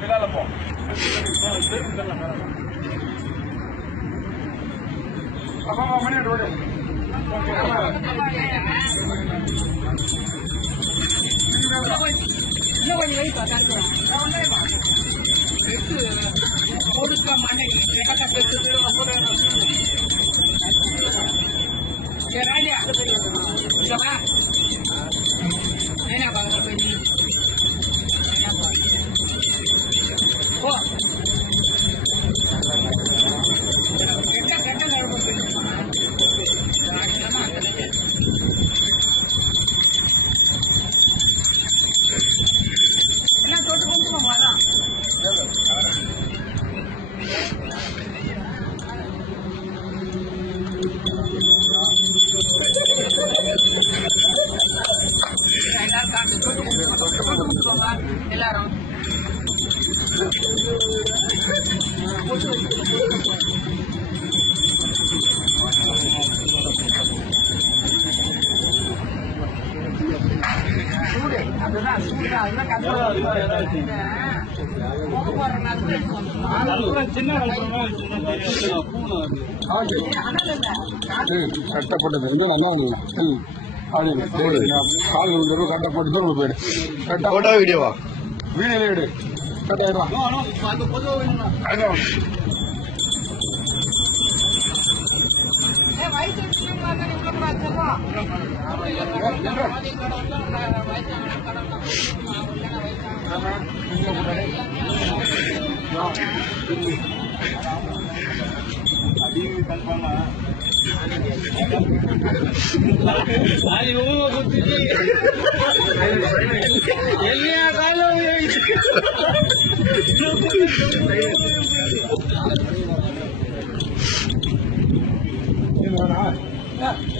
பின்னால போ. அப்பா மணி ரோடு இன்னும் கொஞ்சம் வெயிட் கொடுக்க மாட்டேங்க ராஜா என்ன பார்க்க ஓ கெட்ட கெட்ட நடப்பு எல்லாம் தொட்டு கும்பிடுவோம் அதான் எல்லாரும் சூடு அதுதான் சூடு அதுதான் கட்டப்பட்டது கால் கட்டப்பட்டு போயிடு வீடியோவா வீடியோ எடு கட்டாயிரம் எல்லா காலம் Yeah.